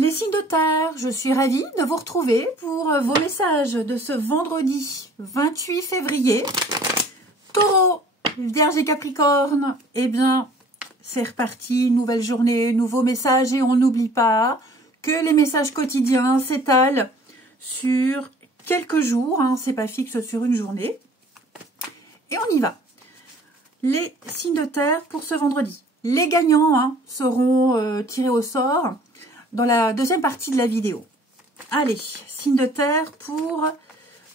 Les signes de terre, je suis ravie de vous retrouver pour vos messages de ce vendredi 28 février. Taureau, Vierge et Capricorne, eh bien, c'est reparti, nouvelle journée, nouveaux messages et on n'oublie pas que les messages quotidiens s'étalent sur quelques jours, hein, c'est pas fixe sur une journée. Et on y va. Les signes de terre pour ce vendredi. Les gagnants seront tirés au sort dans la deuxième partie de la vidéo. Allez, signe de terre pour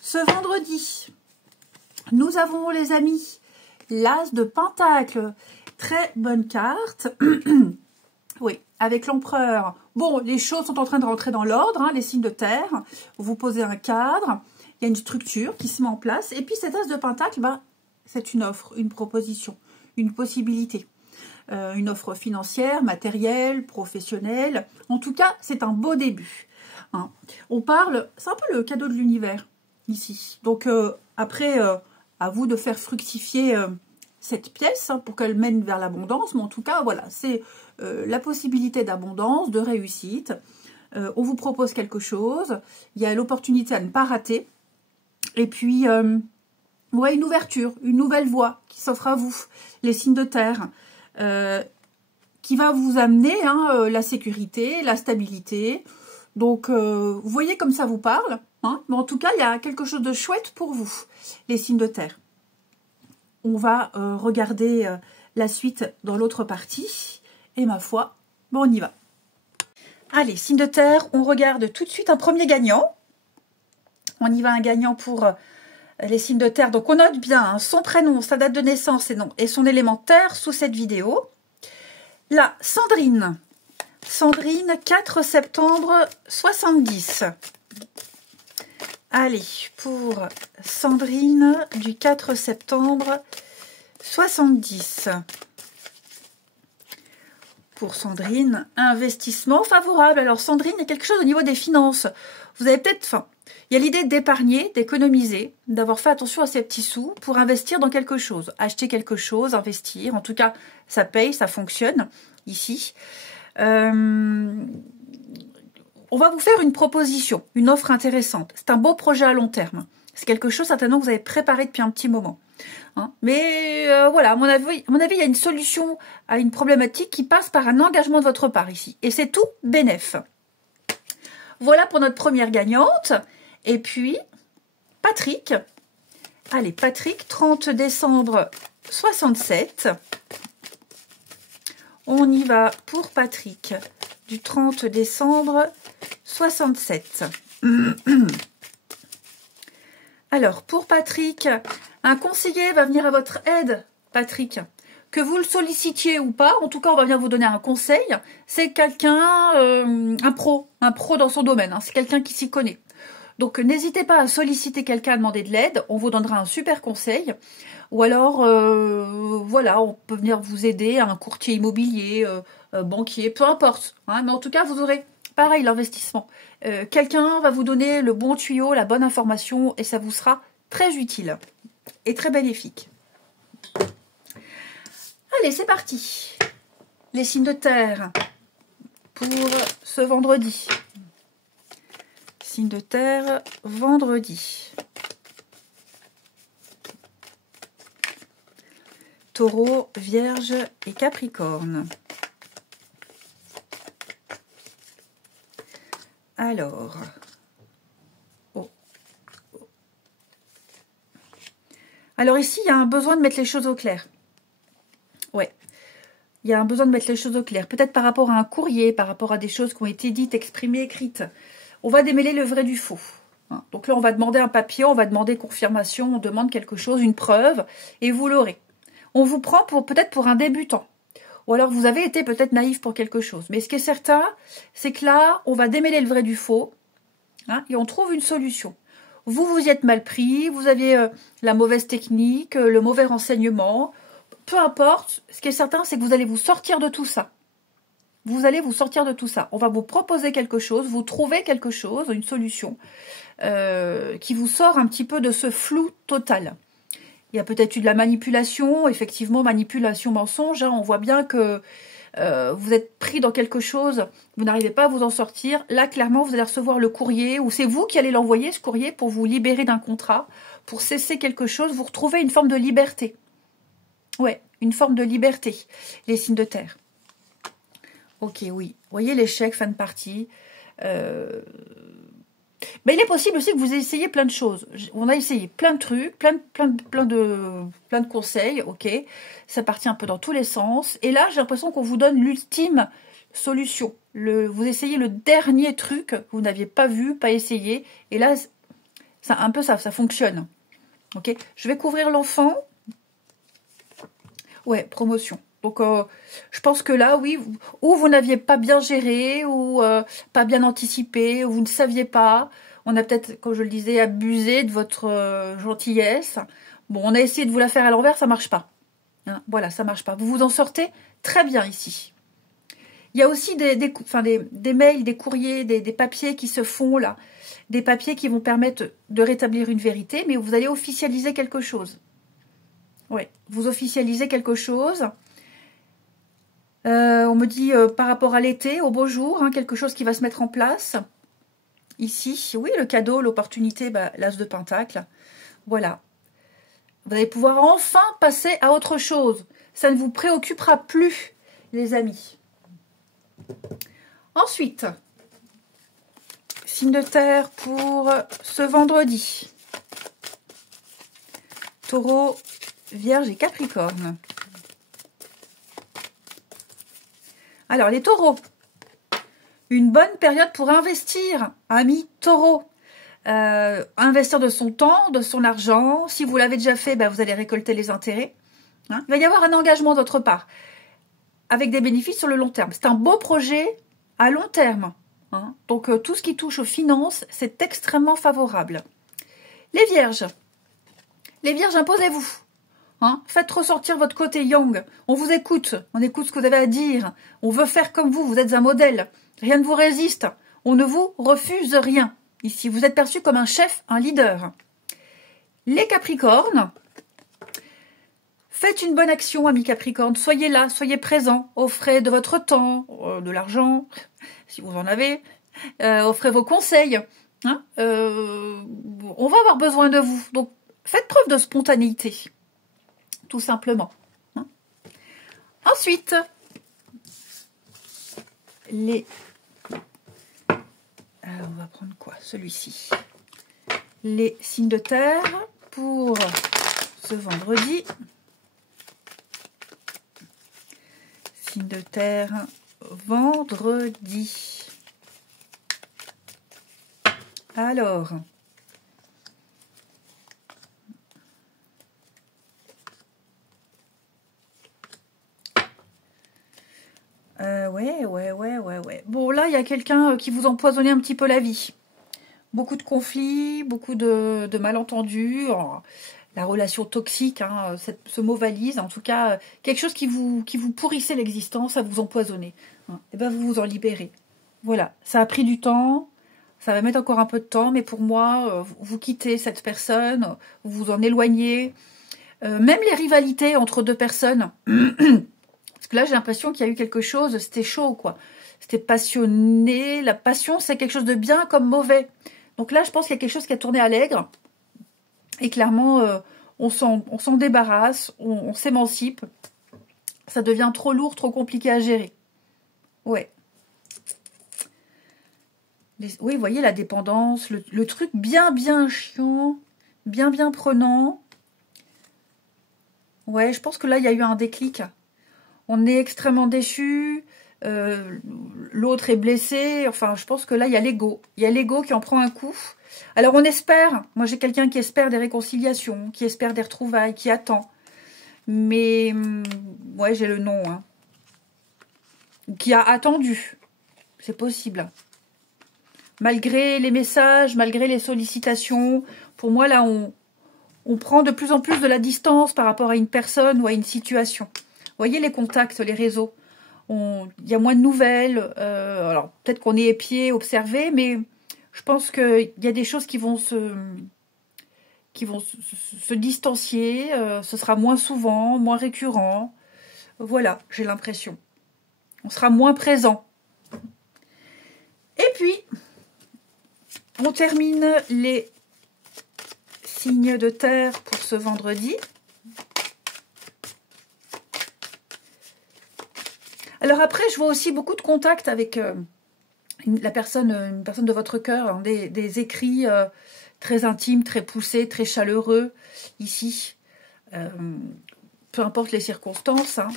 ce vendredi. Nous avons, les amis, l'As de Pentacle. Très bonne carte. Oui, avec l'Empereur. Bon, les choses sont en train de rentrer dans l'ordre, hein, les signes de terre. Vous posez un cadre, il y a une structure qui se met en place. Et puis cet As de Pentacle, bah, c'est une offre, une proposition, une possibilité. Une offre financière, matérielle, professionnelle. En tout cas, c'est un beau début. Hein. On parle, c'est un peu le cadeau de l'univers, ici. Donc, après, à vous de faire fructifier cette pièce hein, pour qu'elle mène vers l'abondance. Mais en tout cas, voilà, c'est la possibilité d'abondance, de réussite. On vous propose quelque chose. Il y a l'opportunité à ne pas rater. Et puis, ouais, une ouverture, une nouvelle voie qui s'offre à vous. Les signes de terre. Qui va vous amener la sécurité, la stabilité. Donc, vous voyez comme ça vous parle. Hein, mais en tout cas, il y a quelque chose de chouette pour vous, les signes de terre. On va regarder la suite dans l'autre partie. Et ma foi, bon, on y va. Allez, signes de terre, on regarde tout de suite un premier gagnant. On y va, un gagnant pour les signes de terre. Donc, on note bien son prénom, sa date de naissance et son élément terre sous cette vidéo. Là, Sandrine. Sandrine, 4 septembre 70. Allez, pour Sandrine du 4 septembre 70. Pour Sandrine, investissement favorable. Alors, Sandrine, il y a quelque chose au niveau des finances. Vous avez peut-être... il y a l'idée d'épargner, d'économiser, d'avoir fait attention à ces petits sous pour investir dans quelque chose. Acheter quelque chose, investir. En tout cas, ça paye, ça fonctionne ici. On va vous faire une proposition, une offre intéressante. C'est un beau projet à long terme. C'est quelque chose certainement que vous avez préparé depuis un petit moment. Hein. Mais voilà, à mon avis, il y a une solution à une problématique qui passe par un engagement de votre part ici. Et c'est tout bénef. Voilà pour notre première gagnante. Et puis, Patrick. Allez, Patrick, 30 décembre 67. On y va pour Patrick, du 30 décembre 67. Alors, pour Patrick, un conseiller va venir à votre aide, Patrick. Que vous le sollicitiez ou pas, en tout cas, on va venir vous donner un conseil. C'est quelqu'un, un pro dans son domaine. Hein, c'est quelqu'un qui s'y connaît. Donc, n'hésitez pas à solliciter quelqu'un, à demander de l'aide. On vous donnera un super conseil. Ou alors, voilà, on peut venir vous aider, un courtier immobilier, banquier, peu importe. Hein, mais en tout cas, vous aurez, pareil, l'investissement. Quelqu'un va vous donner le bon tuyau, la bonne information, et ça vous sera très utile et très bénéfique. Allez, c'est parti. Les signes de terre pour ce vendredi. Signes de terre, vendredi. Taureau, Vierge et Capricorne. Alors. Alors ici, il y a un besoin de mettre les choses au clair. Ouais. Il y a un besoin de mettre les choses au clair. Peut-être par rapport à un courrier, par rapport à des choses qui ont été dites, exprimées, écrites. On va démêler le vrai du faux. Donc là, on va demander un papier, on va demander confirmation, on demande quelque chose, une preuve, et vous l'aurez. On vous prend peut-être pour un débutant. Ou alors vous avez été peut-être naïf pour quelque chose. Mais ce qui est certain, c'est que là, on va démêler le vrai du faux. Hein, et on trouve une solution. Vous vous y êtes mal pris, vous aviez la mauvaise technique, le mauvais renseignement. Peu importe, ce qui est certain, c'est que vous allez vous sortir de tout ça. Vous allez vous sortir de tout ça. On va vous proposer quelque chose, vous trouvez quelque chose, une solution, qui vous sort un petit peu de ce flou total. Il y a peut-être eu de la manipulation, effectivement, manipulation, mensonge. Hein, on voit bien que vous êtes pris dans quelque chose, vous n'arrivez pas à vous en sortir. Là, clairement, vous allez recevoir le courrier, ou c'est vous qui allez l'envoyer, ce courrier, pour vous libérer d'un contrat, pour cesser quelque chose, vous retrouvez une forme de liberté. Ouais, une forme de liberté, les signes de terre. Ok, oui. Vous voyez l'échec, fin de partie. Mais il est possible aussi que vous essayez plein de choses. On a essayé plein de trucs, plein de conseils, ok. Ça partit un peu dans tous les sens. Et là, j'ai l'impression qu'on vous donne l'ultime solution. Vous essayez le dernier truc que vous n'aviez pas vu, pas essayé. Et là, un peu ça fonctionne. Ok. Je vais couvrir l'enfant. Ouais, promotion. Donc, je pense que là, oui, ou vous n'aviez pas bien géré, ou pas bien anticipé, ou vous ne saviez pas. On a peut-être, comme je le disais, abusé de votre gentillesse. Bon, on a essayé de vous la faire à l'envers, ça marche pas. Hein, voilà, ça marche pas. Vous vous en sortez très bien ici. Il y a aussi des mails, des courriers, des papiers qui se font là. Des papiers qui vont permettre de rétablir une vérité, mais vous allez officialiser quelque chose. Ouais, vous officialisez quelque chose. On me dit par rapport à l'été, au beau jour, hein, quelque chose qui va se mettre en place. Ici, oui, le cadeau, l'opportunité, l'as de Pentacle. Voilà. Vous allez pouvoir enfin passer à autre chose. Ça ne vous préoccupera plus, les amis. Ensuite, signe de terre pour ce vendredi. Taureau, Vierge et Capricorne. Alors, les taureaux, une bonne période pour investir, amis taureaux. Investir de son temps, de son argent. Si vous l'avez déjà fait, vous allez récolter les intérêts. Hein, il va y avoir un engagement de votre part, avec des bénéfices sur le long terme. C'est un beau projet à long terme. Hein, donc, tout ce qui touche aux finances, c'est extrêmement favorable. Les vierges, imposez-vous. Hein, faites ressortir votre côté yang. On vous écoute. On écoute ce que vous avez à dire. On veut faire comme vous. Vous êtes un modèle. Rien ne vous résiste. On ne vous refuse rien. Ici, vous êtes perçu comme un chef, un leader. Les Capricornes, faites une bonne action, amis Capricornes. Soyez là, soyez présents. Offrez de votre temps, de l'argent, si vous en avez. Offrez vos conseils. Hein, on va avoir besoin de vous. Donc, faites preuve de spontanéité. Tout simplement. Hein. Ensuite, on va prendre quoi? Celui-ci. Les signes de terre pour ce vendredi. Signes de terre vendredi. Alors... ouais. Bon, là, il y a quelqu'un qui vous empoisonnait un petit peu la vie. Beaucoup de conflits, beaucoup de malentendus, la relation toxique, hein, ce mot valise, en tout cas, quelque chose qui vous pourrissait l'existence, à vous empoisonner. Hein, et vous vous en libérez. Voilà, ça a pris du temps, ça va mettre encore un peu de temps, mais pour moi, vous quittez cette personne, vous vous en éloignez. Même les rivalités entre deux personnes... Parce que là, j'ai l'impression qu'il y a eu quelque chose, c'était chaud, quoi. C'était passionné. La passion, c'est quelque chose de bien comme mauvais. Donc là, je pense qu'il y a quelque chose qui a tourné à l'aigre. Et clairement, on s'en débarrasse, on s'émancipe. Ça devient trop lourd, trop compliqué à gérer. Ouais. Oui, vous voyez, la dépendance, le truc bien chiant, bien prenant. Ouais, je pense que là, il y a eu un déclic. On est extrêmement déçu, l'autre est blessé, enfin je pense que là il y a l'ego. Il y a l'ego qui en prend un coup. Alors on espère, moi j'ai quelqu'un qui espère des réconciliations, qui espère des retrouvailles, qui attend. Mais, ouais j'ai le nom, hein. Qui a attendu, c'est possible. Malgré les messages, malgré les sollicitations, pour moi là on prend de plus en plus de la distance par rapport à une personne ou à une situation. Vous voyez les contacts, les réseaux. Il y a moins de nouvelles. Alors, peut-être qu'on est épié, observé, mais je pense qu'il y a des choses qui vont se distancier. Ce sera moins souvent, moins récurrent. Voilà, j'ai l'impression. On sera moins présent. Et puis, on termine les signes de terre pour ce vendredi. Alors après, je vois aussi beaucoup de contacts avec une personne de votre cœur, hein, des écrits très intimes, très poussés, très chaleureux ici. Peu importe les circonstances. Hein.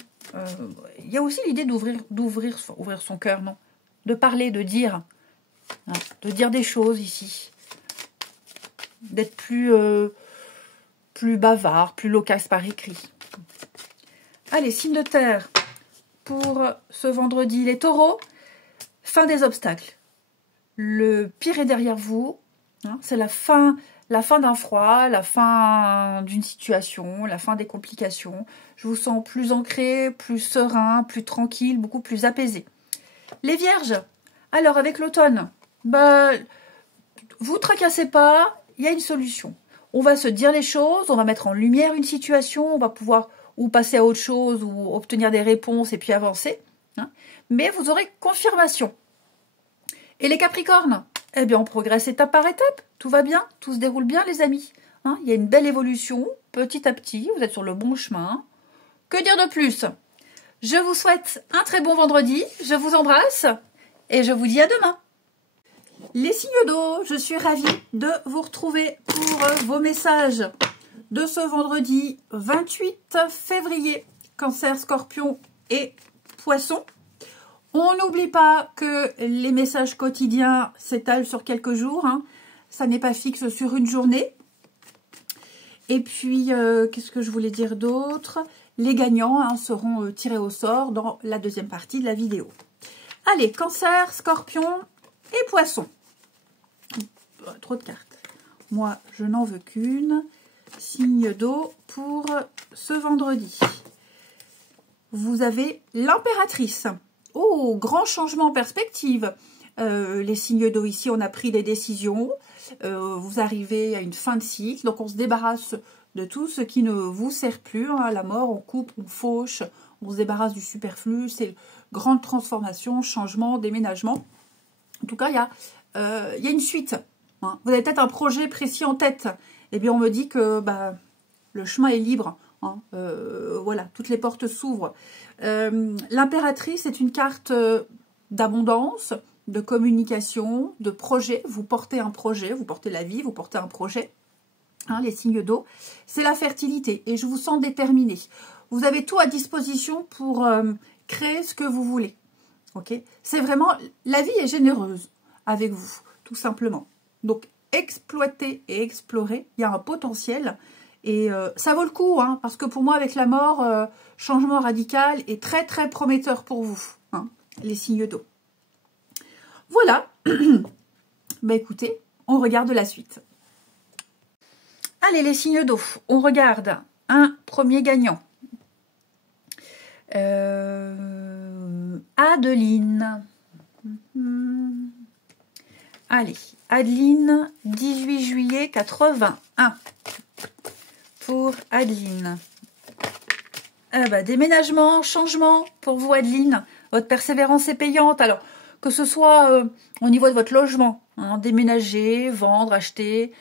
Il y a aussi l'idée d'ouvrir son cœur, non? De parler, de dire. Hein, de dire des choses ici. D'être plus bavard, plus loquace par écrit. Allez, signe de terre. Pour ce vendredi, les taureaux, fin des obstacles. Le pire est derrière vous. Hein, c'est la fin d'un froid, la fin d'une situation, la fin des complications. Je vous sens plus ancré, plus serein, plus tranquille, beaucoup plus apaisé. Les vierges, alors avec l'automne, vous tracassez pas, il y a une solution. On va se dire les choses, on va mettre en lumière une situation, on va pouvoir ou passer à autre chose, ou obtenir des réponses et puis avancer. Hein. Mais vous aurez confirmation. Et les capricornes, eh bien on progresse étape par étape, tout va bien, tout se déroule bien les amis. Hein. Il y a une belle évolution, petit à petit, vous êtes sur le bon chemin. Que dire de plus? Je vous souhaite un très bon vendredi, je vous embrasse et je vous dis à demain. Les signes d'eau, je suis ravie de vous retrouver pour vos messages de ce vendredi 28 février, Cancer, Scorpion et Poisson. On n'oublie pas que les messages quotidiens s'étalent sur quelques jours. Hein. Ça n'est pas fixe sur une journée. Et puis, qu'est-ce que je voulais dire d'autre? Les gagnants hein, seront tirés au sort dans la deuxième partie de la vidéo. Allez, Cancer, Scorpion et Poisson. Trop de cartes. Moi, je n'en veux qu'une. Signe d'eau pour ce vendredi. Vous avez l'impératrice. Oh, grand changement en perspective. Les signes d'eau ici, on a pris des décisions. Vous arrivez à une fin de cycle. Donc, on se débarrasse de tout ce qui ne vous sert plus. Hein. La mort, on coupe, on fauche. On se débarrasse du superflu. C'est une grande transformation, changement, déménagement. En tout cas, il y a une suite. Hein. Vous avez peut-être un projet précis en tête. Eh bien, on me dit que le chemin est libre. Hein. Voilà, toutes les portes s'ouvrent. L'impératrice est une carte d'abondance, de communication, de projet. Vous portez un projet, vous portez la vie, vous portez un projet. Hein, les signes d'eau, c'est la fertilité. Et je vous sens déterminé. Vous avez tout à disposition pour créer ce que vous voulez. Okay, c'est vraiment, la vie est généreuse avec vous, tout simplement. Donc, exploiter et explorer, il y a un potentiel et ça vaut le coup, hein, parce que pour moi, avec la mort, changement radical est très, très prometteur pour vous, hein, les signes d'eau. Voilà, écoutez, on regarde la suite. Allez, les signes d'eau, on regarde un premier gagnant. Adeline. Allez, Adeline, 18 juillet 81. Pour Adeline. Déménagement, changement pour vous Adeline. Votre persévérance est payante. Alors, que ce soit au niveau de votre logement, hein, déménager, vendre, acheter,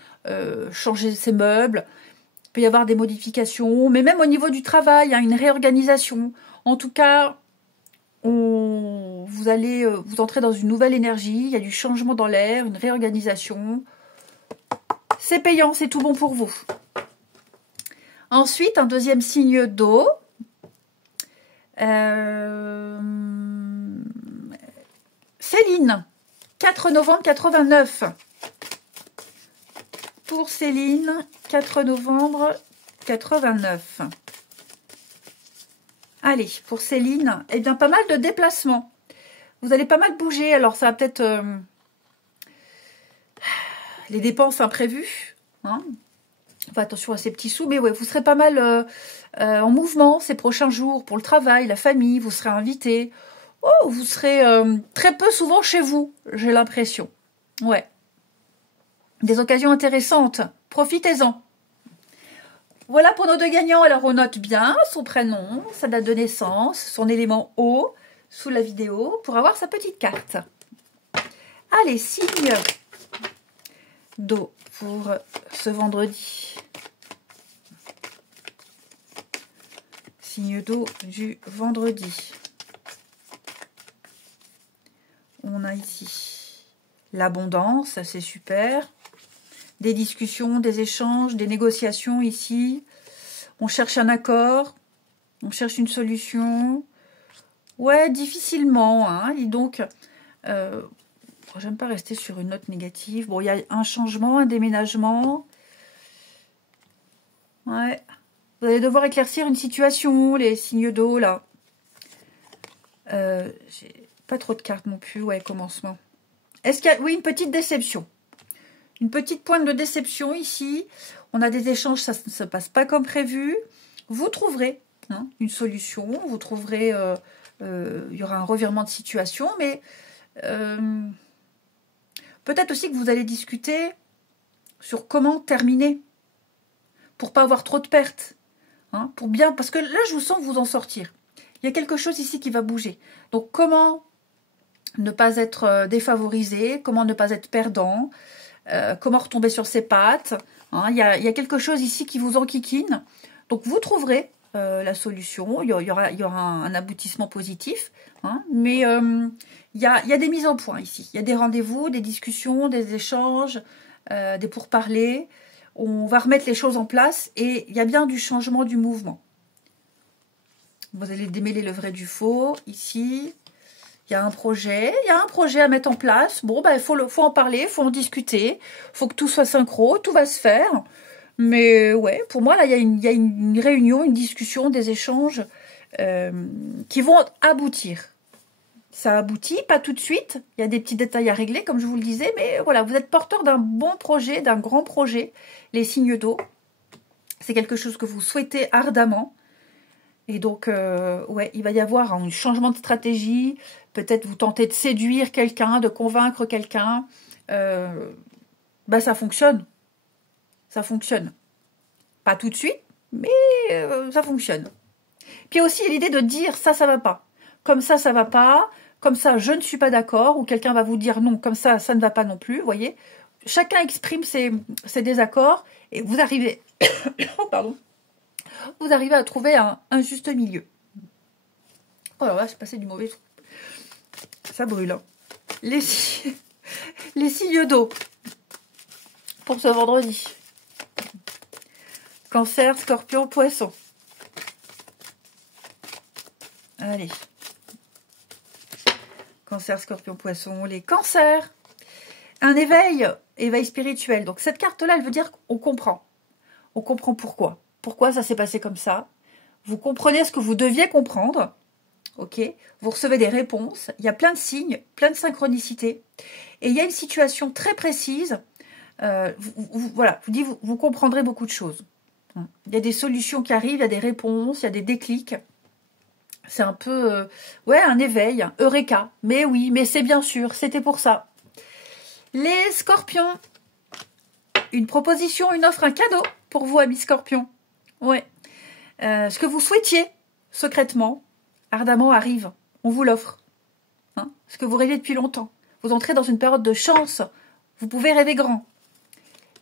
changer ses meubles. Il peut y avoir des modifications, mais même au niveau du travail, hein, une réorganisation. En tout cas, vous allez vous entrer dans une nouvelle énergie, il y a du changement dans l'air, une réorganisation. C'est payant, c'est tout bon pour vous. Ensuite, un deuxième signe d'eau. Céline, 4 novembre 89. Pour Céline, 4 novembre 89. Allez, pour Céline, eh bien, pas mal de déplacements. Vous allez pas mal bouger, alors ça va peut-être... les dépenses imprévues. Hein. Enfin, attention à ces petits sous, mais ouais, vous serez pas mal en mouvement ces prochains jours pour le travail, la famille, vous serez invité. Oh, vous serez très peu souvent chez vous, j'ai l'impression. Ouais. Des occasions intéressantes, profitez-en. Voilà pour nos deux gagnants. Alors, on note bien son prénom, sa date de naissance, son élément eau, sous la vidéo pour avoir sa petite carte. Allez, signe d'eau pour ce vendredi. Signe d'eau du vendredi. On a ici l'abondance, c'est super. Des discussions, des échanges, des négociations ici. On cherche un accord, on cherche une solution. Ouais, difficilement, hein. Et donc, j'aime pas rester sur une note négative. Bon, il y a un changement, un déménagement. Ouais. Vous allez devoir éclaircir une situation, les signes d'eau, là. J'ai pas trop de cartes non plus, ouais, commencement. Est-ce qu'il y a... Oui, une petite déception. Une petite pointe de déception ici. On a des échanges, ça ne se passe pas comme prévu. Vous trouverez hein, une solution. Vous trouverez... il y aura un revirement de situation, mais peut-être aussi que vous allez discuter sur comment terminer pour pas avoir trop de pertes. Hein, pour bien, parce que là, je vous sens vous en sortir. Il y a quelque chose ici qui va bouger. Donc, comment ne pas être défavorisé, comment ne pas être perdant, comment retomber sur ses pattes. Hein, il y a quelque chose ici qui vous enquiquine. Donc, vous trouverez la solution. Il y aura un aboutissement positif. Hein, mais il y a des mises en point ici. Il y a des rendez-vous, des discussions, des échanges, des pourparlers. On va remettre les choses en place et il y a bien du changement du mouvement. Vous allez démêler le vrai du faux. Ici, il y a un projet à mettre en place. Bon, ben, faut en parler, il faut en discuter. Il faut que tout soit synchro, tout va se faire. Mais ouais, pour moi, là, il y a une réunion, une discussion, des échanges qui vont aboutir. Ça aboutit, pas tout de suite. Il y a des petits détails à régler, comme je vous le disais. Mais voilà, vous êtes porteur d'un bon projet, d'un grand projet. Les signes d'eau, c'est quelque chose que vous souhaitez ardemment. Et donc, ouais, il va y avoir un changement de stratégie. Peut-être vous tentez de séduire quelqu'un, de convaincre quelqu'un. Bah, ça fonctionne. Ça fonctionne. Pas tout de suite, mais ça fonctionne. Puis aussi l'idée de dire ça va pas. Comme ça va pas. Comme ça, je ne suis pas d'accord. Ou quelqu'un va vous dire non, comme ça ne va pas non plus. Vous voyez, chacun exprime ses désaccords et vous arrivez... oh, pardon. Vous arrivez à trouver un juste milieu. Oh là là, j'ai passé du mauvais truc. Ça brûle. Hein. Les signes d'eau pour ce vendredi. Cancer, Scorpion, Poisson. Allez. Cancer, Scorpion, Poisson. Les cancers. Un éveil spirituel. Donc cette carte-là, elle veut dire qu'on comprend. On comprend pourquoi. Pourquoi ça s'est passé comme ça. Vous comprenez ce que vous deviez comprendre. Ok. Vous recevez des réponses. Il y a plein de signes, plein de synchronicités. Et il y a une situation très précise. Voilà, vous comprendrez beaucoup de choses. Il y a des solutions qui arrivent, il y a des réponses, il y a des déclics. C'est un peu, ouais, un éveil, eureka. Mais oui, mais c'est bien sûr, c'était pour ça. Les scorpions. Une proposition, une offre, un cadeau pour vous, amis scorpions. Ouais. Ce que vous souhaitiez secrètement, ardemment arrive. On vous l'offre. Hein, ce que vous rêvez depuis longtemps. Vous entrez dans une période de chance. Vous pouvez rêver grand.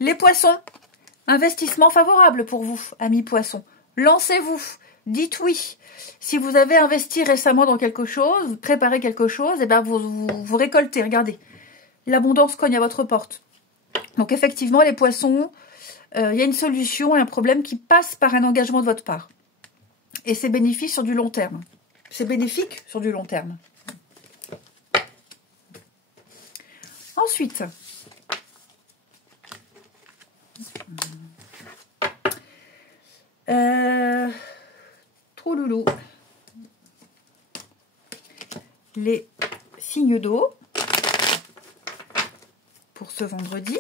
Les poissons. Investissement favorable pour vous, amis poissons. Lancez-vous. Dites oui. Si vous avez investi récemment dans quelque chose, vous préparez quelque chose, et ben vous récoltez. Regardez. L'abondance cogne à votre porte. Donc effectivement, les poissons, il y a une solution et un problème qui passe par un engagement de votre part. Et c'est bénéfique sur du long terme. C'est bénéfique sur du long terme. Ensuite, Trouloulou. Les signes d'eau pour ce vendredi.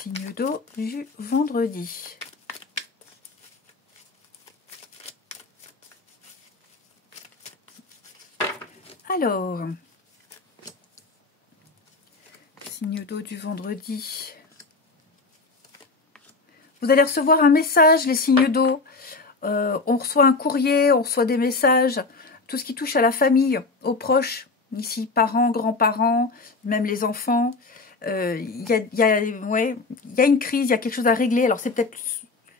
Signe d'eau du vendredi. Alors, signe d'eau du vendredi. Vous allez recevoir un message, les signes d'eau. on reçoit un courrier, on reçoit des messages, tout ce qui touche à la famille, aux proches, ici, parents, grands-parents, même les enfants. Il y a une crise, il y a quelque chose à régler. Alors c'est peut-être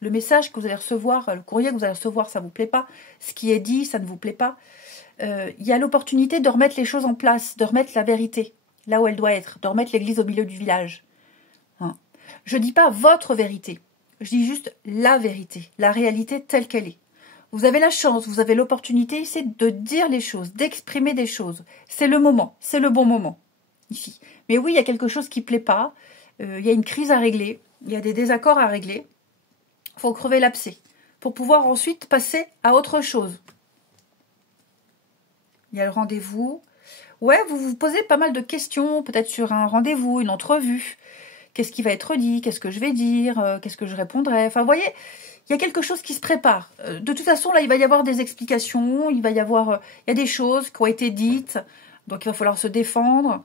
le message que vous allez recevoir, le courrier que vous allez recevoir, ça ne vous plaît pas. Ce qui est dit, ça ne vous plaît pas. Il y a l'opportunité de remettre les choses en place, de remettre la vérité là où elle doit être, de remettre l'église au milieu du village. Hein. Je ne dis pas votre vérité, je dis juste la vérité, la réalité telle qu'elle est. Vous avez la chance, vous avez l'opportunité, c'est de dire les choses, d'exprimer des choses. C'est le moment, c'est le bon moment, ici. Mais oui, il y a quelque chose qui ne plaît pas, il y a une crise à régler, il y a des désaccords à régler. Il faut crever l'abcès pour pouvoir ensuite passer à autre chose. Il y a le rendez-vous. Ouais, vous vous posez pas mal de questions, peut-être sur un rendez-vous, une entrevue. Qu'est-ce qui va être dit? Qu'est-ce que je vais dire? Qu'est-ce que je répondrai? Enfin, vous voyez, il y a quelque chose qui se prépare. De toute façon, là, il va y avoir des explications, il y a des choses qui ont été dites, donc il va falloir se défendre.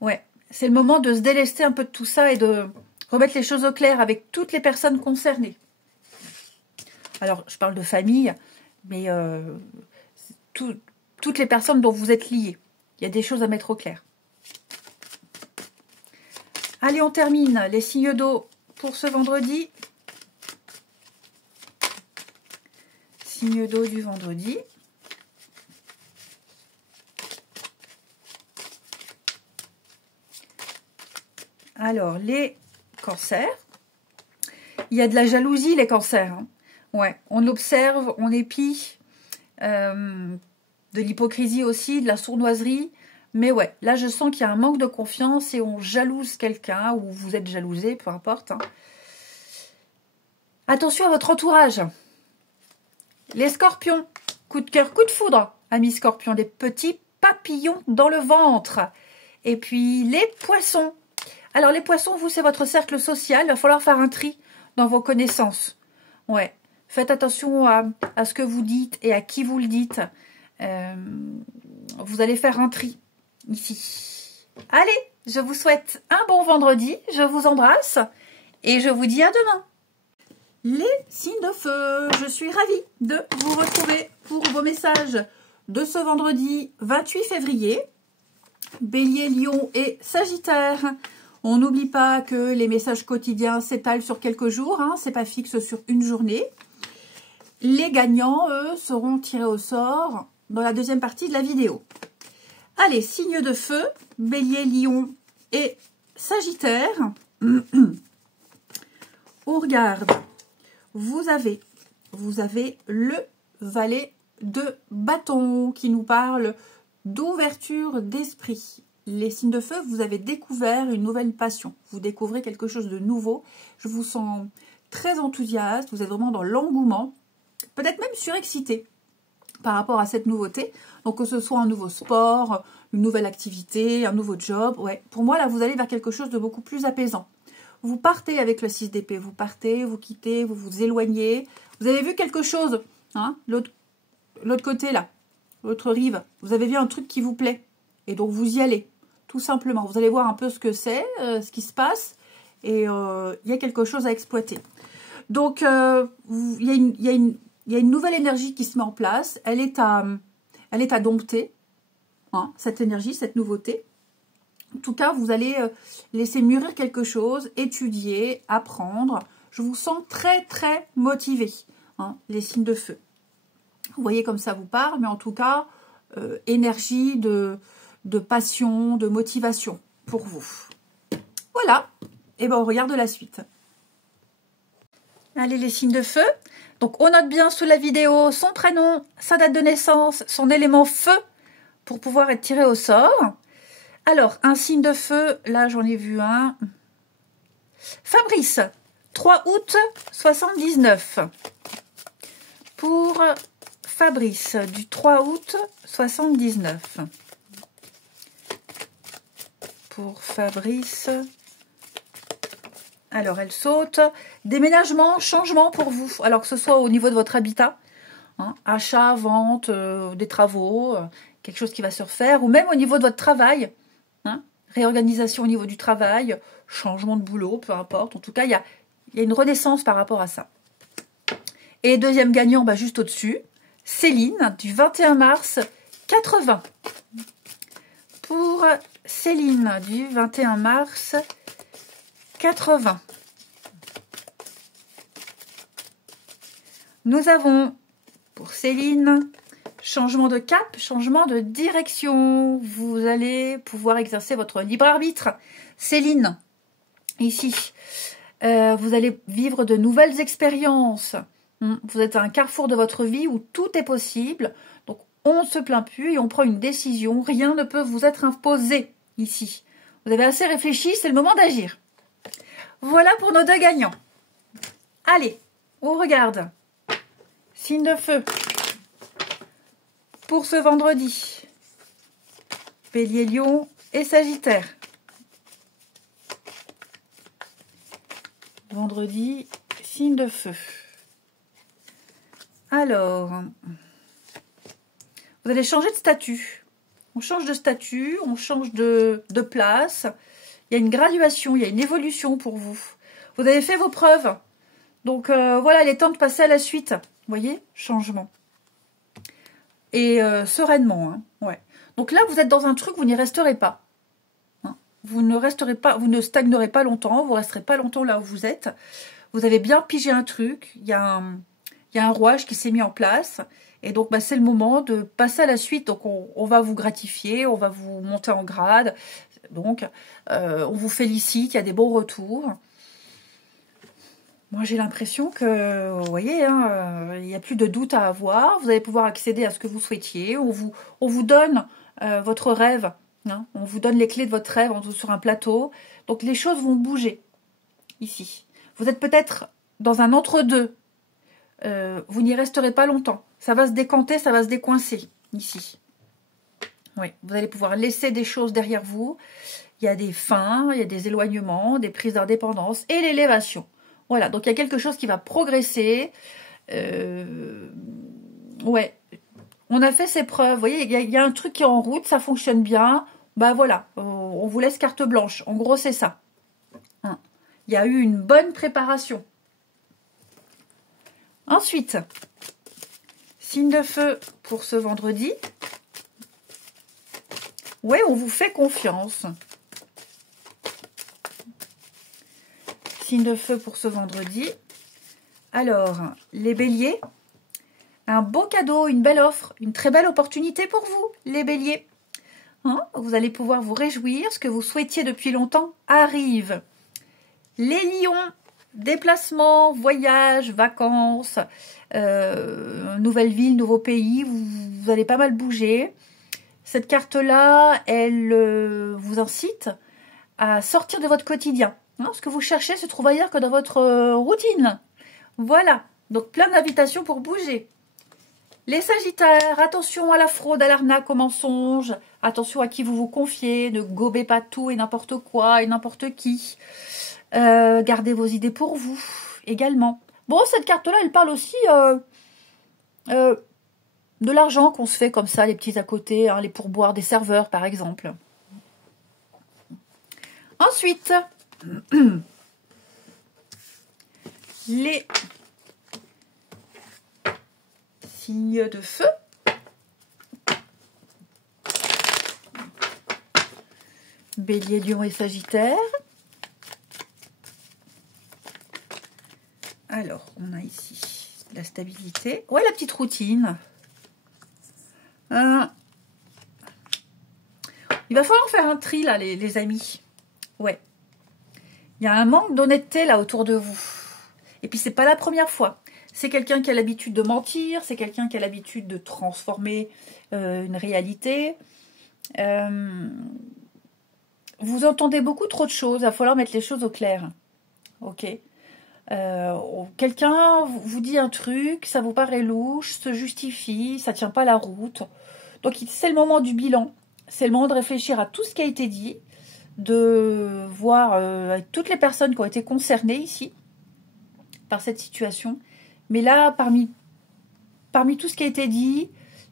Ouais, c'est le moment de se délester un peu de tout ça et de remettre les choses au clair avec toutes les personnes concernées. Alors, je parle de famille, mais toutes les personnes dont vous êtes liés. Il y a des choses à mettre au clair. Allez, on termine les signes d'eau pour ce vendredi. Signe d'eau du vendredi. Alors, les cancers. Il y a de la jalousie, les cancers. Hein. Ouais, on observe, on épie. De l'hypocrisie aussi, de la sournoiserie. Mais ouais, là, je sens qu'il y a un manque de confiance et on jalouse quelqu'un ou vous êtes jalousé, peu importe. Hein. Attention à votre entourage. Les scorpions. Coup de cœur, coup de foudre, amis scorpions. Des petits papillons dans le ventre. Et puis, les poissons. Alors, les poissons, vous, c'est votre cercle social. Il va falloir faire un tri dans vos connaissances. Ouais. Faites attention à ce que vous dites et à qui vous le dites. Vous allez faire un tri ici. Allez, je vous souhaite un bon vendredi. Je vous embrasse et je vous dis à demain. Les signes de feu, je suis ravie de vous retrouver pour vos messages de ce vendredi 28 février. Bélier, Lion et Sagittaire. On n'oublie pas que les messages quotidiens s'étalent sur quelques jours. Hein, c'est pas fixe sur une journée. Les gagnants, eux, seront tirés au sort dans la deuxième partie de la vidéo. Allez, signe de feu, Bélier, Lion et Sagittaire. On regarde. Vous avez le valet de bâton qui nous parle d'ouverture d'esprit. Les signes de feu, vous avez découvert une nouvelle passion. Vous découvrez quelque chose de nouveau. Je vous sens très enthousiaste. Vous êtes vraiment dans l'engouement. Peut-être même surexcité par rapport à cette nouveauté. Donc que ce soit un nouveau sport, une nouvelle activité, un nouveau job. Ouais. Pour moi, là, vous allez vers quelque chose de beaucoup plus apaisant. Vous partez avec le 6 d'épée. Vous partez, vous quittez, vous vous éloignez. Vous avez vu quelque chose, hein, l'autre côté, là, l'autre rive. Vous avez vu un truc qui vous plaît. Et donc, vous y allez, tout simplement. Vous allez voir un peu ce que c'est, ce qui se passe. Et il y a quelque chose à exploiter. Donc, il y a une nouvelle énergie qui se met en place. Elle est à dompter, hein, cette énergie, cette nouveauté. En tout cas, vous allez laisser mûrir quelque chose, étudier, apprendre. Je vous sens très, très motivé, hein, les signes de feu. Vous voyez comme ça vous parle, mais en tout cas, énergie de passion, de motivation pour vous. Voilà. Et bien, on regarde la suite. Allez, les signes de feu. Donc, on note bien sous la vidéo son prénom, sa date de naissance, son élément feu pour pouvoir être tiré au sort. Alors, un signe de feu, là, j'en ai vu un. Fabrice, 3 août 79. Pour Fabrice, du 3 août 79. Pour Fabrice... Alors, elle saute. Déménagement, changement pour vous. Alors que ce soit au niveau de votre habitat, hein, achat, vente, des travaux, quelque chose qui va se refaire, ou même au niveau de votre travail, hein, réorganisation au niveau du travail, changement de boulot, peu importe. En tout cas, il y a une renaissance par rapport à ça. Et deuxième gagnant, bah, juste au-dessus, Céline, du 21 mars 80. Pour Céline, du 21 mars 80. Nous avons, pour Céline, changement de cap, changement de direction. Vous allez pouvoir exercer votre libre arbitre. Céline, ici, vous allez vivre de nouvelles expériences. Vous êtes à un carrefour de votre vie où tout est possible. Donc, on ne se plaint plus et on prend une décision. Rien ne peut vous être imposé ici. Vous avez assez réfléchi, c'est le moment d'agir. Voilà pour nos deux gagnants. Allez, on regarde. Signe de feu. Pour ce vendredi. Bélier, Lion et Sagittaire. Vendredi, signe de feu. Alors, vous allez changer de statut. On change de statut, on change de place. Il y a une graduation, il y a une évolution pour vous. Vous avez fait vos preuves. Donc, voilà, il est temps de passer à la suite. Vous voyez, changement. Et sereinement. Hein, ouais. Donc là, vous êtes dans un truc, vous n'y resterez pas. Hein, vous ne resterez pas, vous ne stagnerez pas longtemps, vous ne resterez pas longtemps là où vous êtes. Vous avez bien pigé un truc, il y a un rouage qui s'est mis en place. Et donc, bah, c'est le moment de passer à la suite. Donc, on va vous gratifier, on va vous monter en grade. Donc, on vous félicite, il y a des bons retours. Moi, j'ai l'impression que, vous voyez, hein, il n'y a plus de doute à avoir. Vous allez pouvoir accéder à ce que vous souhaitiez. On vous donne votre rêve. Hein, on vous donne les clés de votre rêve sur un plateau. Donc, les choses vont bouger ici. Vous êtes peut-être dans un entre-deux. Vous n'y resterez pas longtemps. Ça va se décanter, ça va se décoincer ici. Oui, vous allez pouvoir laisser des choses derrière vous. Il y a des fins, il y a des éloignements, des prises d'indépendance et l'élévation. Voilà, donc il y a quelque chose qui va progresser. Ouais, on a fait ses preuves. Vous voyez, il y a un truc qui est en route, ça fonctionne bien. Bah voilà, on vous laisse carte blanche. En gros, c'est ça. Hein. Il y a eu une bonne préparation. Ensuite, signe de feu pour ce vendredi. Ouais, on vous fait confiance. Signe de feu pour ce vendredi. Alors, les béliers, un beau cadeau, une belle offre, une très belle opportunité pour vous, les béliers. Hein, vous allez pouvoir vous réjouir, ce que vous souhaitiez depuis longtemps arrive. Les lions, déplacements, voyages, vacances, nouvelle ville, nouveau pays, vous allez pas mal bouger. Cette carte-là, elle vous incite à sortir de votre quotidien. Hein, ce que vous cherchez se trouve ailleurs que dans votre routine. Voilà, donc plein d'invitations pour bouger. Les Sagittaires, attention à la fraude, à l'arnaque, au mensonge. Attention à qui vous vous confiez. Ne gobez pas tout et n'importe quoi et n'importe qui. Gardez vos idées pour vous également. Bon, cette carte-là, elle parle aussi de l'argent qu'on se fait comme ça, les petits à côté, hein, les pourboires des serveurs, par exemple. Ensuite, les signes de feu. Bélier, Lion et Sagittaire. Alors, on a ici la stabilité. Ouais, la petite routine. Il va falloir faire un tri, là, les amis. Ouais. Il y a un manque d'honnêteté, là, autour de vous. Et puis, c'est pas la première fois. C'est quelqu'un qui a l'habitude de mentir. C'est quelqu'un qui a l'habitude de transformer une réalité. Vous entendez beaucoup trop de choses. Il va falloir mettre les choses au clair. Ok. Quelqu'un vous dit un truc, ça vous paraît louche, se justifie, ça tient pas la route. Donc c'est le moment du bilan, c'est le moment de réfléchir à tout ce qui a été dit, de voir avec toutes les personnes qui ont été concernées ici par cette situation. Mais là, parmi tout ce qui a été dit,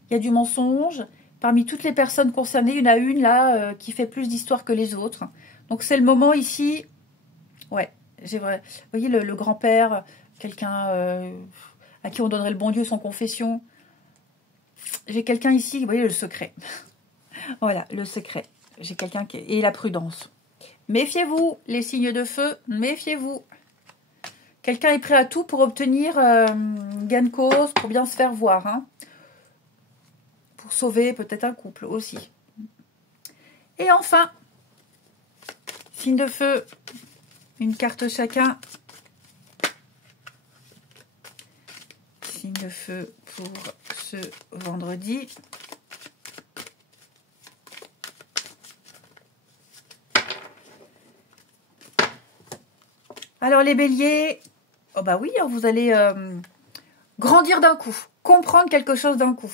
il y a du mensonge. Parmi toutes les personnes concernées, il y en a une là qui fait plus d'histoire que les autres. Donc c'est le moment ici, ouais. Vous voyez le grand-père, quelqu'un à qui on donnerait le bon Dieu sans confession. J'ai quelqu'un ici, vous voyez le secret. Voilà, le secret. J'ai quelqu'un qui... Et la prudence. Méfiez-vous, les signes de feu, méfiez-vous. Quelqu'un est prêt à tout pour obtenir gain de cause, pour bien se faire voir. Hein. Pour sauver peut-être un couple aussi. Et enfin, signe de feu, une carte chacun. Signe de feu pour ce vendredi. Alors les béliers, oh bah oui, vous allez grandir d'un coup, comprendre quelque chose d'un coup.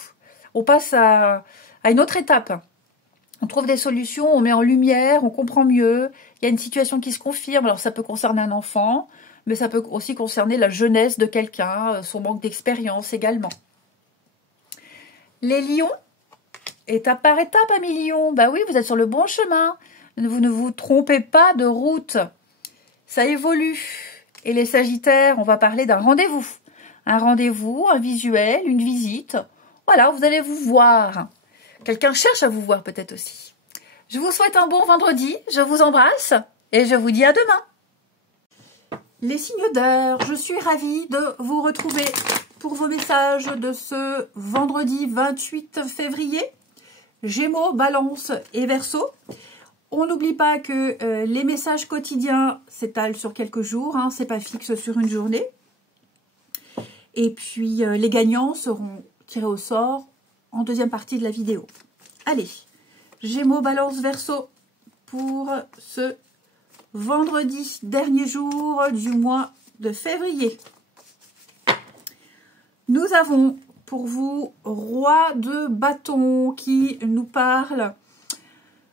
On passe à une autre étape. On trouve des solutions, on met en lumière, on comprend mieux. Il y a une situation qui se confirme. Alors ça peut concerner un enfant, mais ça peut aussi concerner la jeunesse de quelqu'un, son manque d'expérience également. Les lions, étape par étape, amis lions. Bah oui, vous êtes sur le bon chemin. Vous ne vous trompez pas de route. Ça évolue. Et les sagittaires, on va parler d'un rendez-vous. Un rendez-vous, un visuel, une visite. Voilà, vous allez vous voir. Quelqu'un cherche à vous voir peut-être aussi. Je vous souhaite un bon vendredi. Je vous embrasse et je vous dis à demain. Les signes d'air, je suis ravie de vous retrouver pour vos messages de ce vendredi 28 février. Gémeaux, Balance et Verseau. On n'oublie pas que les messages quotidiens s'étalent sur quelques jours, hein, c'est pas fixe sur une journée. Et puis les gagnants seront tirés au sort en deuxième partie de la vidéo. Allez, Gémeaux, Balance, Verseau pour ce vendredi, dernier jour du mois de février. Nous avons pour vous Roi de bâton qui nous parle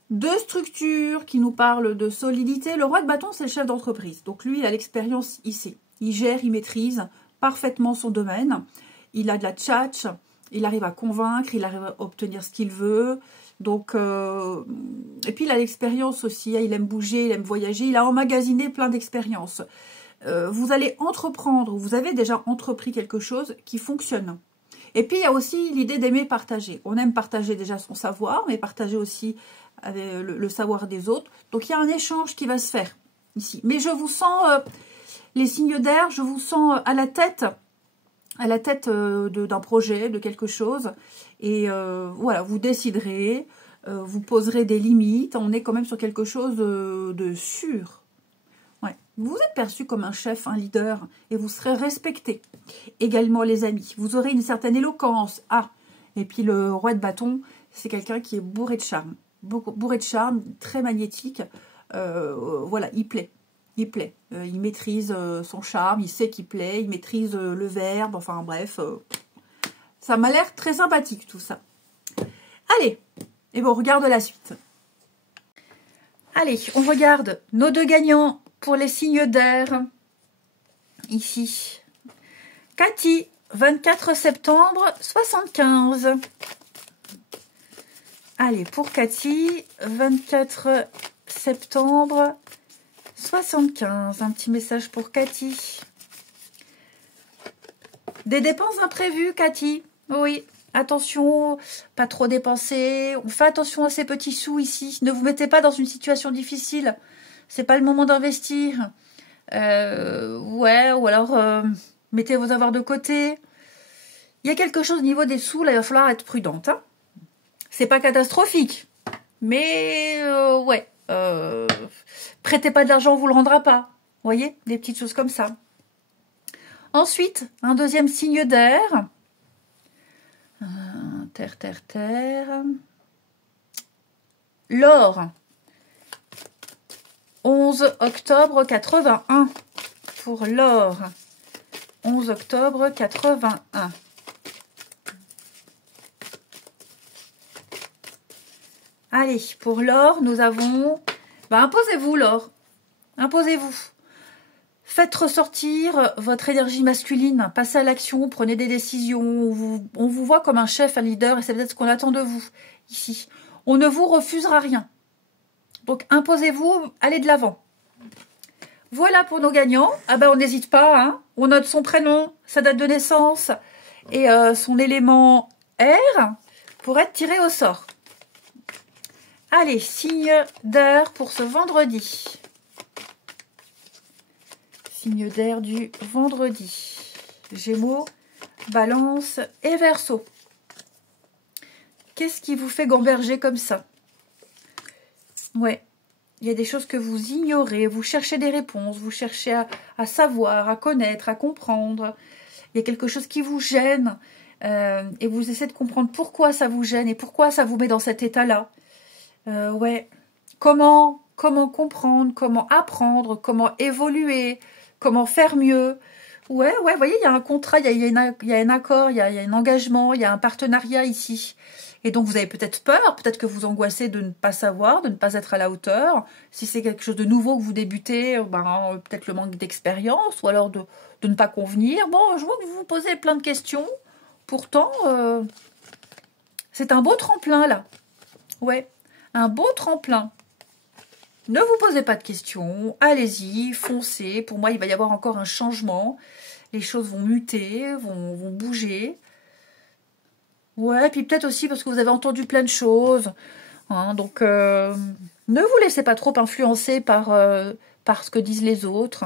de structure, qui nous parle de solidité. Le roi de bâton, c'est le chef d'entreprise. Donc lui, il a l'expérience ici. Il gère, il maîtrise parfaitement son domaine. Il a de la tchatch, il arrive à convaincre, il arrive à obtenir ce qu'il veut. Donc, et puis il a l'expérience aussi. Il aime bouger, il aime voyager. Il a emmagasiné plein d'expériences. Vous allez entreprendre, vous avez déjà entrepris quelque chose qui fonctionne. Et puis, il y a aussi l'idée d'aimer partager. On aime partager déjà son savoir, mais partager aussi avec le savoir des autres. Donc, il y a un échange qui va se faire ici. Mais je vous sens, les signes d'air, je vous sens à la tête d'un projet, de quelque chose. Et voilà, vous déciderez, vous poserez des limites. On est quand même sur quelque chose de sûr. Ouais. Vous êtes perçu comme un chef, un leader, et vous serez respecté. Également, les amis, vous aurez une certaine éloquence. Ah, et puis le roi de bâton, c'est quelqu'un qui est bourré de charme. Bourré de charme, très magnétique. Voilà, il plaît. Il plaît. Il maîtrise son charme, il sait qu'il plaît, il maîtrise le verbe, enfin bref. Ça m'a l'air très sympathique, tout ça. Allez, et bon, on regarde la suite. Allez, on regarde nos deux gagnants pour les signes d'air. Ici. Cathy, 24 septembre 75. Allez, pour Cathy, 24 septembre 75. Un petit message pour Cathy. Des dépenses imprévues, Cathy. Oui, attention, pas trop dépenser. On fait attention à ces petits sous ici. Ne vous mettez pas dans une situation difficile. C'est pas le moment d'investir. Ouais, ou alors mettez vos avoirs de côté. Il y a quelque chose au niveau des sous, là, il va falloir être prudente. Hein. C'est pas catastrophique. Mais, ouais. Prêtez pas de l'argent, on vous le rendra pas. Vous voyez, des petites choses comme ça. Ensuite, un deuxième signe d'air. Terre. L'or. 11 octobre 81. Pour l'or. 11 octobre 81. Allez, pour l'or, nous avons... imposez-vous l'or. Imposez-vous. Faites ressortir votre énergie masculine. Passez à l'action, prenez des décisions. On vous voit comme un chef, un leader, et c'est peut-être ce qu'on attend de vous, ici. On ne vous refusera rien. Donc, imposez-vous, allez de l'avant. Voilà pour nos gagnants. Ah ben on n'hésite pas, hein. On note son prénom, sa date de naissance et son élément R pour être tiré au sort. Allez, signe d'air pour ce vendredi. Signe d'air du vendredi. Gémeaux, Balance et Verseau. Qu'est-ce qui vous fait gamberger comme ça? Ouais, il y a des choses que vous ignorez, vous cherchez des réponses, vous cherchez à savoir, à connaître, à comprendre. Il y a quelque chose qui vous gêne et vous essayez de comprendre pourquoi ça vous gêne et pourquoi ça vous met dans cet état-là. Ouais, comment comprendre, comment apprendre, comment évoluer, comment faire mieux. Ouais, vous voyez, il y a un contrat, il y a un accord, il y a un engagement, il y a un partenariat ici. Et donc, vous avez peut-être peur, peut-être que vous angoissez de ne pas savoir, de ne pas être à la hauteur. Si c'est quelque chose de nouveau que vous débutez, peut-être le manque d'expérience ou alors de ne pas convenir. Bon, je vois que vous vous posez plein de questions. Pourtant, c'est un beau tremplin, là. Ouais, un beau tremplin. Ne vous posez pas de questions. Allez-y, foncez. Pour moi, il va y avoir encore un changement. Les choses vont muter, vont bouger. Ouais, puis peut-être aussi parce que vous avez entendu plein de choses. Hein, donc, ne vous laissez pas trop influencer par ce que disent les autres.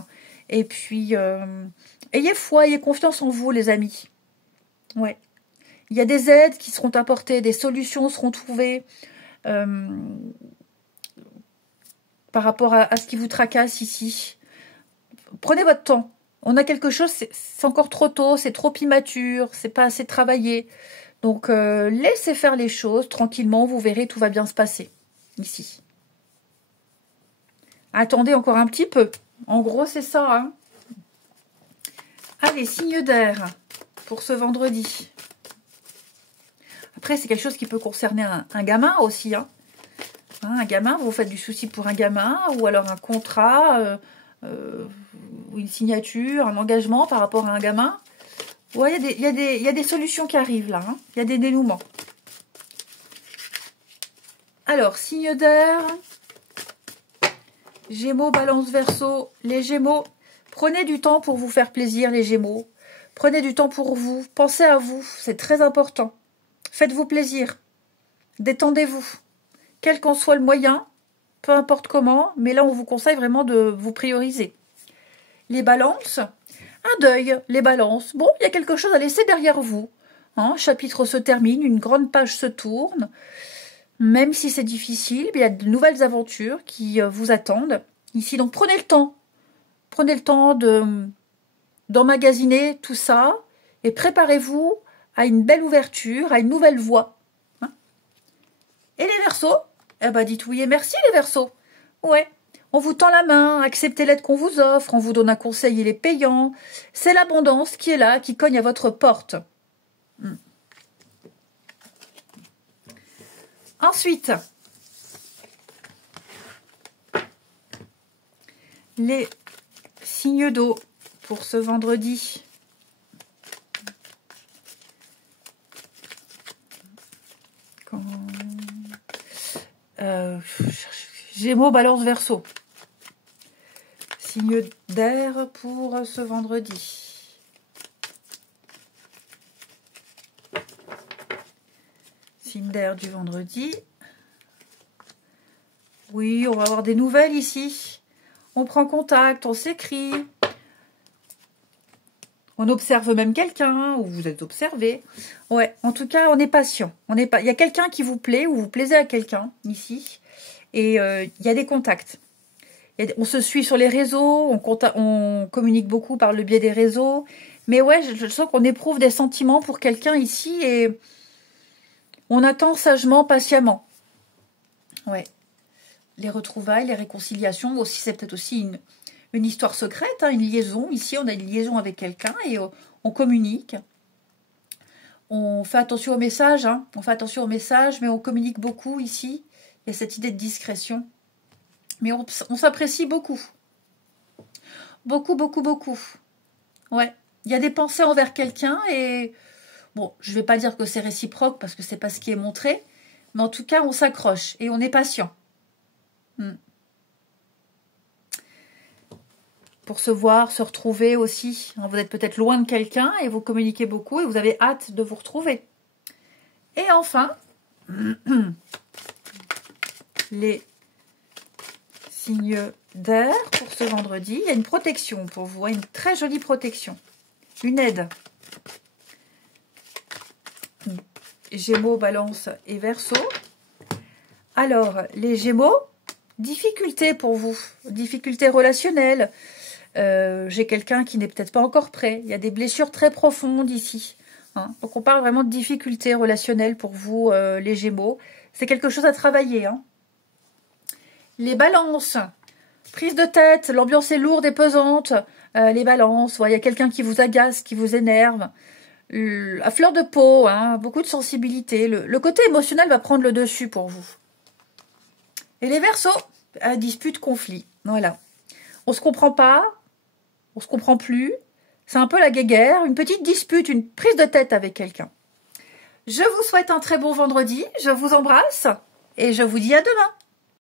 Et puis, ayez foi, ayez confiance en vous, les amis. Ouais. Il y a des aides qui seront apportées, des solutions seront trouvées par rapport à ce qui vous tracasse ici. Prenez votre temps. On a quelque chose, c'est encore trop tôt, c'est trop immature, c'est pas assez travaillé. Donc, laissez faire les choses tranquillement, vous verrez, tout va bien se passer, ici. Attendez encore un petit peu. En gros, c'est ça. Hein. Allez, signe d'air pour ce vendredi. Après, c'est quelque chose qui peut concerner un gamin aussi. Hein. Un gamin, vous faites du souci pour un gamin, ou alors un contrat, ou une signature, un engagement par rapport à un gamin. Ouais, il y a des solutions qui arrivent là. Hein. Il y a des dénouements. Alors, signe d'air. Gémeaux, Balance, Verseau. Les Gémeaux, prenez du temps pour vous faire plaisir, les Gémeaux. Prenez du temps pour vous. Pensez à vous. C'est très important. Faites-vous plaisir. Détendez-vous. Quel qu'en soit le moyen, peu importe comment, mais là, on vous conseille vraiment de vous prioriser. Les Balances. Un deuil, les Balances. Bon, il y a quelque chose à laisser derrière vous. Hein, chapitre se termine, une grande page se tourne. Même si c'est difficile, il y a de nouvelles aventures qui vous attendent ici. Donc, prenez le temps. Prenez le temps d'emmagasiner tout ça et préparez-vous à une belle ouverture, à une nouvelle voie. Hein. Et les Verseaux, eh ben, dites oui et merci, les Verseaux. Ouais. On vous tend la main, acceptez l'aide qu'on vous offre, on vous donne un conseil, il est payant. C'est l'abondance qui est là, qui cogne à votre porte. Ensuite, les signes d'eau pour ce vendredi. Gémeaux, Balance, Verseau. Signe d'air pour ce vendredi. Signe d'air du vendredi. Oui, on va avoir des nouvelles ici. On prend contact, on s'écrit. On observe même quelqu'un, ou vous êtes observé. Ouais, en tout cas, on est patient. Il y a quelqu'un qui vous plaît, ou vous plaisez à quelqu'un, ici. Et il y a des contacts. On se suit sur les réseaux, on communique beaucoup par le biais des réseaux. Mais ouais, je sens qu'on éprouve des sentiments pour quelqu'un ici et on attend sagement, patiemment. Ouais. Les retrouvailles, les réconciliations, aussi c'est peut-être aussi une histoire secrète, hein, une liaison. Ici, on a une liaison avec quelqu'un et on communique. On fait attention aux messages, hein. On fait attention aux messages, mais on communique beaucoup ici. Il y a cette idée de discrétion. Mais on s'apprécie beaucoup. Beaucoup, beaucoup, beaucoup. Ouais. Il y a des pensées envers quelqu'un et... Bon, je ne vais pas dire que c'est réciproque parce que c'est pas ce qui est montré. Mais en tout cas, on s'accroche et on est patient. pour se voir, se retrouver aussi. Vous êtes peut-être loin de quelqu'un et vous communiquez beaucoup et vous avez hâte de vous retrouver. Et enfin, les signes d'air pour ce vendredi. Il y a une protection pour vous, une très jolie protection, une aide. Gémeaux, Balance et Verseau. Alors, les Gémeaux, difficultés pour vous, difficultés relationnelles. J'ai quelqu'un qui n'est peut-être pas encore prêt. Il y a des blessures très profondes ici. Hein. Donc, on parle vraiment de difficultés relationnelles pour vous, les Gémeaux. C'est quelque chose à travailler. Hein. Les Balances, prise de tête, l'ambiance est lourde et pesante. Les Balances, il y a quelqu'un qui vous agace, qui vous énerve. À fleur de peau, hein, beaucoup de sensibilité. Le côté émotionnel va prendre le dessus pour vous. Et les Verseaux, dispute, conflit. Voilà. On se comprend pas, on se comprend plus. C'est un peu la guéguerre, une petite dispute, une prise de tête avec quelqu'un. Je vous souhaite un très bon vendredi, je vous embrasse et je vous dis à demain.